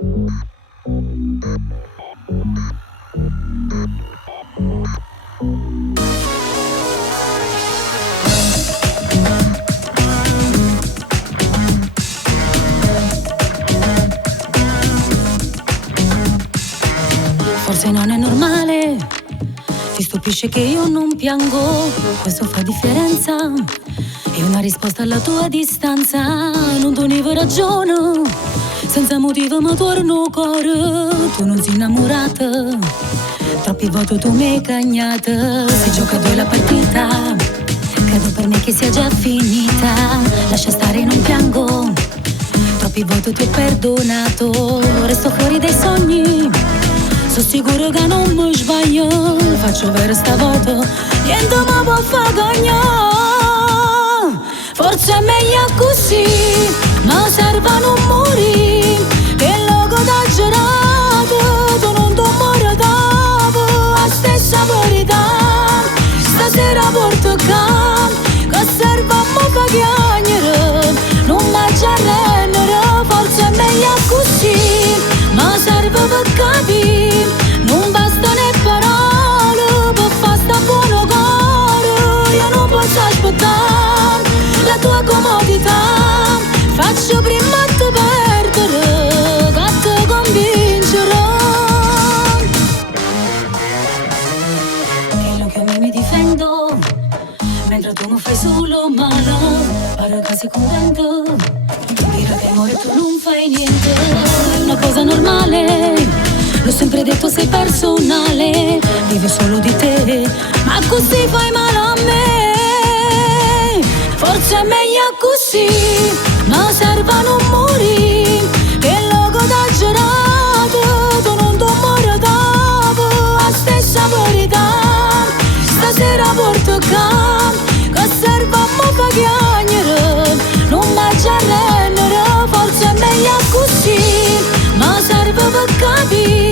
Forse non è normale, ti stupisce che io non piango, questo fa differenza, è una risposta alla tua distanza, non dovevo ragione, senza motivo mi torno cuore, tu non sei innamorata, troppi volte tu mi hai cagnata, se gioca due la partita, credo per me che sia già finita, lascia stare non piango, troppi volte ti ho perdonato, resto fuori dai sogni. Sono sicuro che non mi sbaglio, faccio vero stavolta, niente mi può far cagnare. Forse è meglio così, ma serve a non morire, che il logo da girato, tu non ti muori dopo, la stessa verità, stasera porto can, che serve a me fa chiagnere, non mi ci arrendere, forse è meglio così, ma serve per capire. Non bastano le parole per far sta buono cuore. Io non posso aspettare la tua comodità. Faccio prima a te perdere che te convincerò. Quello che a me mi difendo, mentre tu mi fai solo male. Pare che sei contento, dire che amore tu non fai niente. È una cosa normale. L'ho sempre detto sei personale, vivo solo di te, ma così fai male a me. Forse è meglio così, ma serve a non morire, che il logo da girato, tu non ti muori dopo, la stessa verità, stasera porto can, che serve a me fa chiagnere, non mi ci arrendere, forse è meglio così, ma serve per capire.